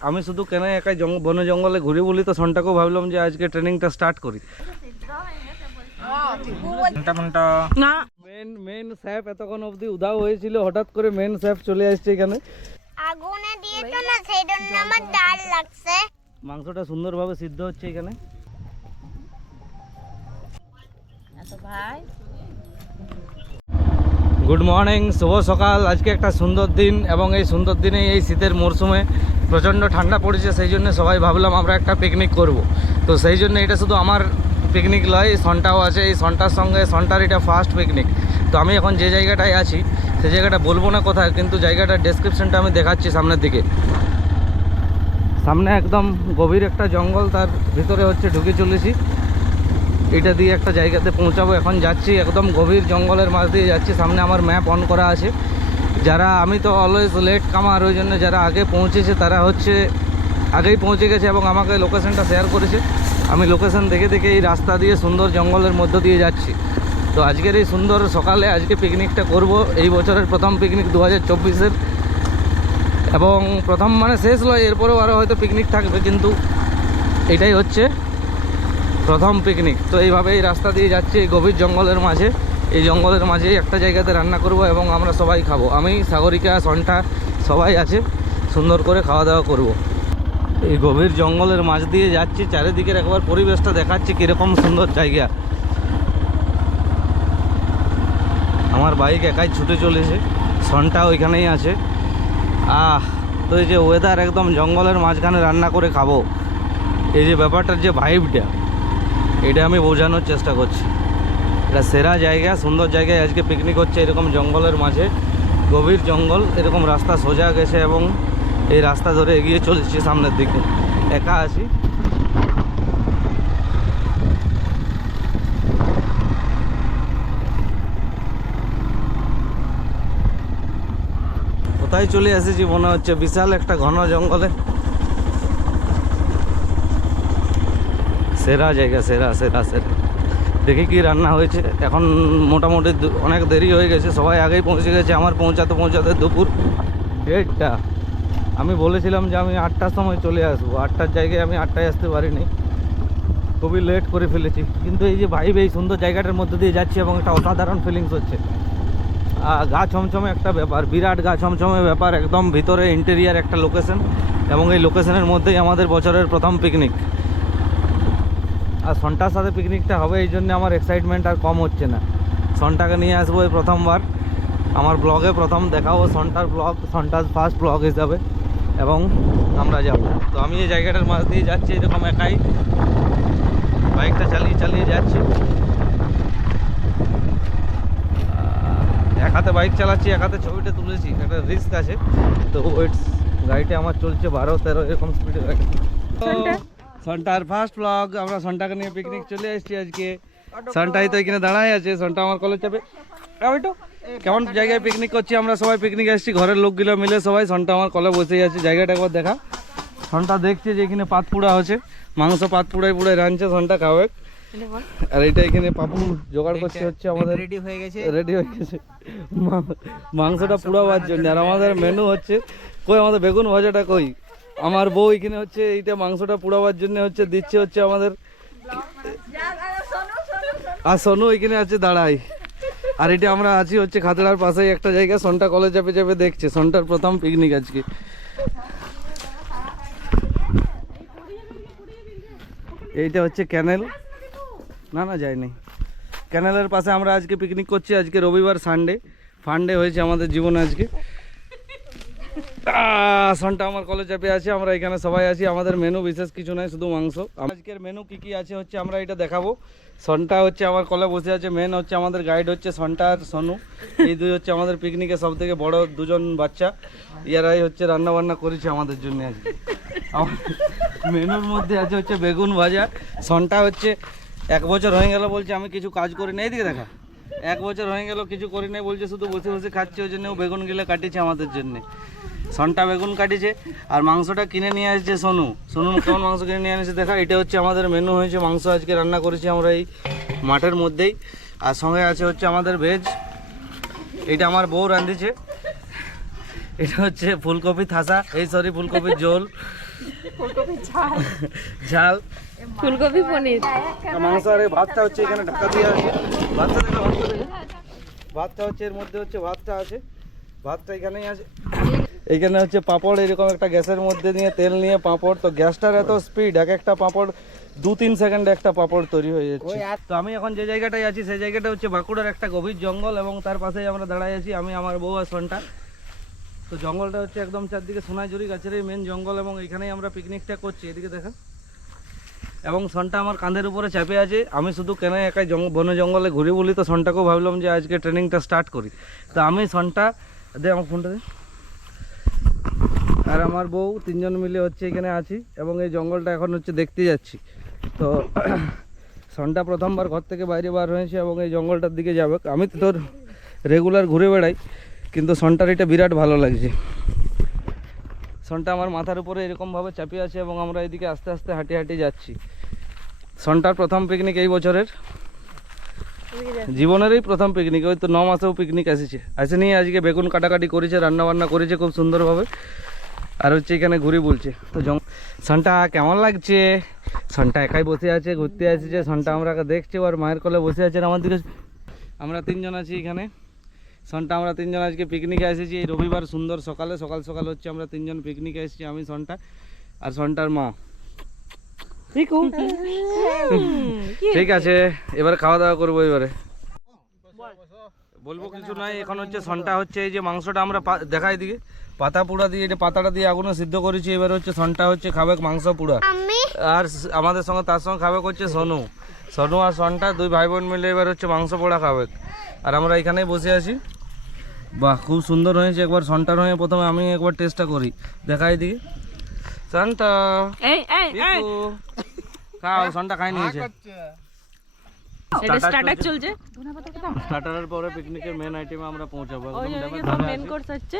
আমি শুধু কেন একাই জঙ্গ- বনে জঙ্গলে ঘুরি বলি তো সনটাকেও ভাবলাম যে আজকে ট্রেনিংটা স্টার্ট করি। না। মেন মেন স্যাপ এতক্ষণ অবধি উধাও হয়েছিল হঠাৎ করে মেন স্যাপ চলে আসছে এখানে। আগুনে দিয়েছ না সেই জন্য আমার ডাল লাগছে। মাংসটা সুন্দরভাবে সিদ্ধ হচ্ছে এখানে। গুড মর্নিং শুভ সকাল। আজকে একটা সুন্দর দিন এবং এই সুন্দর দিনে এই শীতের মরশুমে প্রচণ্ড ঠান্ডা পড়েছে, সেই জন্য সবাই ভাবলাম আমরা একটা পিকনিক করব। তো সেই জন্য এটা শুধু আমার পিকনিক এই সনটাও আছে, এই সনটার সঙ্গে, সনটার এটা ফার্স্ট পিকনিক তো আমি এখন যে জায়গাটায় আছি সেই জায়গাটা বলব না কোথায়, কিন্তু জায়গাটার ডেসক্রিপশনটা আমি দেখাচ্ছি সামনের দিকে। সামনে একদম গভীর একটা জঙ্গল, তার ভিতরে হচ্ছে ঢুকে চলেছি। এটা দিয়ে একটা জায়গাতে পৌঁছাবো, এখন যাচ্ছি একদম গভীর জঙ্গলের মাঝ দিয়ে যাচ্ছি, সামনে আমার ম্যাপ অন করা আছে। যারা, আমি তো অলওয়েজ লেট কামার, ওই জন্য যারা আগে পৌঁছেছে, তারা হচ্ছে আগেই পৌঁছে গেছে এবং আমাকে লোকেশনটা শেয়ার করেছে। আমি লোকেশন দেখে দেখে এই রাস্তা দিয়ে সুন্দর জঙ্গলের মধ্য দিয়ে যাচ্ছি। তো আজকের এই সুন্দর সকালে আজকে পিকনিকটা করব। এই বছরের প্রথম পিকনিক দু হাজার চব্বিশের। এবং প্রথম মানে শেষ নয়, এরপরেও আরও হয়তো পিকনিক থাকবে, কিন্তু এটাই হচ্ছে প্রথম পিকনিক তো এইভাবে এই রাস্তা দিয়ে যাচ্ছি গভীর জঙ্গলের মাঝে। এই জঙ্গলের মাঝেই একটা জায়গাতে রান্না করব এবং আমরা সবাই খাব। আমি, সাগরিকা, সন্টা, সবাই আছে। সুন্দর করে খাওয়া দাওয়া করব। এই গভীর জঙ্গলের মাঝ দিয়ে যাচ্ছি, চারিদিকের একবার পরিবেশটা দেখাচ্ছি কীরকম সুন্দর জায়গা। আমার বাইক একাই ছুটে চলেছে, সনটা ওইখানেই আছে। আহ, তো এই যে ওয়েদার একদম জঙ্গলের মাঝখানে রান্না করে খাব। এই যে ব্যাপারটার যে ভাইবটা এটা আমি বোঝানোর চেষ্টা করছি। এটা সেরা জায়গা, সুন্দর জায়গায় আজকে পিকনিক হচ্ছে এরকম জঙ্গলের মাঝে। গভীর জঙ্গল, এরকম রাস্তা সোজা গেছে এবং এই রাস্তা ধরে এগিয়ে চলেছি সামনের দিকে। একা আছি। কোথায় চলে এসেছি মনে হচ্ছে? বিশাল একটা ঘন জঙ্গলে। সেরা জায়গা, সেরা সেরা সেরা। দেখি কি রান্না হয়েছে। এখন মোটামুটি অনেক দেরি হয়ে গেছে। সবাই আগেই পৌঁছে গেছে। আমার পৌঁছাতে পৌঁছাতে দুপুর। দেড়টা আমি বলেছিলাম যে আমি আটটার সময় চলে আসব। আটটার জায়গায় আমি আটটায় আসতে পারিনি। খুবই লেট করে ফেলেছি। কিন্তু এই যে ভাইব এই সুন্দর জায়গাটার মধ্যে দিয়ে যাচ্ছি এবং একটা অসাধারণ ফিলিংস হচ্ছে। গা ছমছমে একটা ব্যাপার। বিরাট গা ছমছমে ব্যাপার। একদম ভিতরে ইন্টেরিয়ার একটা লোকেশন এবং এই লোকেশনের মধ্যেই আমাদের বছরের প্রথম পিকনিক আর সন্টার সাথে পিকনিকটা হবে, এই জন্য আমার এক্সাইটমেন্ট আর কম হচ্ছে না। সনটাকে নিয়ে আসব এই প্রথমবার। আমার ব্লগে প্রথম দেখাবো সন্টার ব্লগ সন্টার ফার্স্ট ব্লগ হিসাবে, এবং আমরা যাব। তো আমি এই জায়গাটার মাঝ দিয়ে যাচ্ছি, এরকম একাই। বাইকটা চালিয়ে চালিয়ে যাচ্ছি। এক হাতে বাইক চালাচ্ছি এক হাতে ছবিটা তুলেছি, একটা রিস্ক আছে। তো ওইটস গাড়িটা আমার চলছে বারো তেরো, এরকম স্পিডে সন্টার ফার্স্ট ব্লগ আমরা সন্টাকে নিয়ে পিকনিক চলে এসেছি আজকে। সন্টাই তো এখানে দাঁড়াই আছে সন্টা আমার কলেজ যাবে। তো কেমন জায়গায় পিকনিক করছি আমরা সবাই? পিকনিক এসেছি ঘরের লোকগুলো মিলে সবাই সন্টা আমার কলে বসেই আছে জায়গাটা একবার দেখা। সন্টা দেখছে যে এখানে পাত পুড়া হচ্ছে মাংস পাত পুড়াই পুড়াই রাঁধছে সন্টা খাবে। আর এটা এখানে পাপু জোগাড় করছে হচ্ছে আমাদের। রেডি হয়ে গেছে? রেডি হয়ে গেছে। মাংসটা পুড়াবার জন্য। আর আমাদের মেনু হচ্ছে কই আমাদের বেগুন ভাজাটা কই? আমার বউ এখানে হচ্ছে এইটা মাংসটা পুড়াবার জন্য হচ্ছে দিচ্ছে হচ্ছে আমাদের। আর সোনু এখানে আছে দাঁড়াই আর এটা আমরা আছি হচ্ছে খাতড়ার পাশেই একটা জায়গা, সন্টা কলেজ চাপে চাপে দেখছে। সন্টার প্রথম পিকনিক আজকে। এইটা হচ্ছে ক্যানেল না না, যায়নি। ক্যানেলের পাশে আমরা আজকে পিকনিক করছি। আজকে রবিবার সানডে ফান্ডে হয়েছে আমাদের জীবনে আজকে। সনটা, আমার কলেজ চাপে আছে, আমরা এখানে সবাই আছি, আমাদের মেনু বিশেষ কিছু নয় শুধু মাংস। আজকের মেনু কি কি আছে হচ্ছে, আমরা এটা দেখাবো। সনটা হচ্ছে আমার কলে বসে আছে মেন হচ্ছে আমাদের গাইড হচ্ছে সনটা আর সনু। এই দুই হচ্ছে আমাদের পিকনিকে সব থেকে বড় দুজন বাচ্চা। ইয়ারাই হচ্ছে রান্না বান্না করেছে আমাদের জন্য আজকে। মেনুর মধ্যে আছে হচ্ছে বেগুন ভাজা। সনটা হচ্ছে, এক বছর হয়ে গেল বলছে আমি কিছু কাজ করি না এইদিকে দেখা। এক বছর হয়ে গেল কিছু করি নাই, বলছে শুধু বসে বসে খাচ্ছে, ওই জন্য বেগুন গিলে কাটিয়েছে আমাদের জন্য। সনটা বেগুন কাটিছে আর মাংসটা কিনে নিয়ে আসছে সোনু। সোনু কেমন মাংস কিনে নিয়ে আসছে দেখা এটা হচ্ছে আমাদের মেনু হয়েছে মাংস আজকে রান্না করেছি আমরা এই মাঠের মধ্যেই। আর সঙ্গে আছে হচ্ছে আমাদের ভেজ এটা আমার বউ রাঁধেছে। এটা হচ্ছে ফুলকপি থাসা এই সরি ফুলকপির ঝোল। ঝাল। ফুলকপি পনির। মাংস আর এই ভাতটা হচ্ছে এখানে ঢাকা দিয়ে আছে। ভাতটা দেখা ভাতটা দেখো। ভাতটা হচ্ছে এর মধ্যে হচ্ছে ভাতটা আছে। ভাতটা এখানেই আছে। এইখানে হচ্ছে পাঁপড় এরকম একটা গ্যাসের মধ্যে নিয়ে তেল নিয়ে পাঁপড়। তো গ্যাসটার এত স্পিড এক একটা পাঁপড় দু তিন সেকেন্ডে একটা পাঁপড় তৈরি হয়ে যাচ্ছে। তো আমি এখন যে জায়গাটায় আছি সেই জায়গাটা হচ্ছে বাঁকুড়ার একটা গভীর জঙ্গল এবং তার পাশেই আমরা দাঁড়াই আছি আমি আমার বউ আর সনটা। তো জঙ্গলটা হচ্ছে একদম চারদিকে সোনাঝুরি গাছের এই মেন জঙ্গল এবং এখানেই আমরা পিকনিকটা করছি এদিকে দেখা এবং সনটা আমার কাঁধের উপরে চাপে আছে আমি শুধু কেন একাই জঙ্গ বনে জঙ্গলে ঘুরি বলি তো সনটাকেও ভাবলাম যে আজকে ট্রেনিংটা স্টার্ট করি। তো আমি সনটা দে আমার ফোনটা দে। আর আমার বউ, তিনজন মিলে হচ্ছে এখানে আছি এবং এই জঙ্গলটা এখন হচ্ছে দেখতে যাচ্ছি। তো সনটা প্রথমবার ঘর থেকে বাইরে বার হয়েছে এবং এই জঙ্গলটার দিকে যাবে। আমি তো তোর রেগুলার ঘুরে বেড়াই, কিন্তু সনটার এটা বিরাট ভালো লাগছে। সনটা আমার মাথার উপরে এরকমভাবে চাপিয়ে আছে এবং আমরা এদিকে আস্তে আস্তে হাঁটি হাঁটি যাচ্ছি। সনটার প্রথম পিকনিক এই বছরের। জীবনেরই প্রথম পিকনিক ওই তো ন মাসেও পিকনিক এসেছে আসেনি আজকে বেগুন কাটাকাটি করেছে রান্না বান্না করেছে খুব সুন্দরভাবে। আর হচ্ছে এখানে ঘুরে বলছে। তো জং, সনটা, কেমন লাগছে? সনটা একাই বসে আছে, ঘুরতে আসছে। সনটা আমরা দেখছি ওর মায়ের কোলে বসে আছে আমার দিকে আমরা তিনজন আছি এখানে। সনটা, আমরা তিনজন আজকে পিকনিকে এসেছি। এই রবিবার সুন্দর সকালে, সকাল সকাল হচ্ছে আমরা তিনজন পিকনিকে এসেছি, আমি, সনটা, আর সনটার মা। পিকু ঠিক আছে এবার খাওয়া দাওয়া করব এবারে। বলব কিছু নাই এখন হচ্ছে সনটা হচ্ছে এই যে মাংসটা আমরা পা- দেখাই দিকে। পাতা পুড়া দিয়ে এটা পাতাটা দিয়ে আগুনে সিদ্ধ করেছি এবার হচ্ছে সনটা হচ্ছে খাবে মাংস পুড়া। আর আমাদের সঙ্গে তার সঙ্গে খাবে হচ্ছে সোনু। সোনু আর সনটা দুই ভাই বোন মিলে এবার হচ্ছে মাংস পোড়া খাবে। আর আমরা এখানেই বসে আছি। বাহ খুব সুন্দর হয়েছে একবার সনটার হয়ে প্রথমে আমি একবার টেস্টটা করি। দেখাই দিই সনটা এই এই এই। খাও সনটা খাই নিয়েছে এটা স্টার্টার চলছে। স্টার্টারের পরে পিকনিকের মেন আইটেমে আমরা পৌঁছাবো। মেন কোর্স হচ্ছে।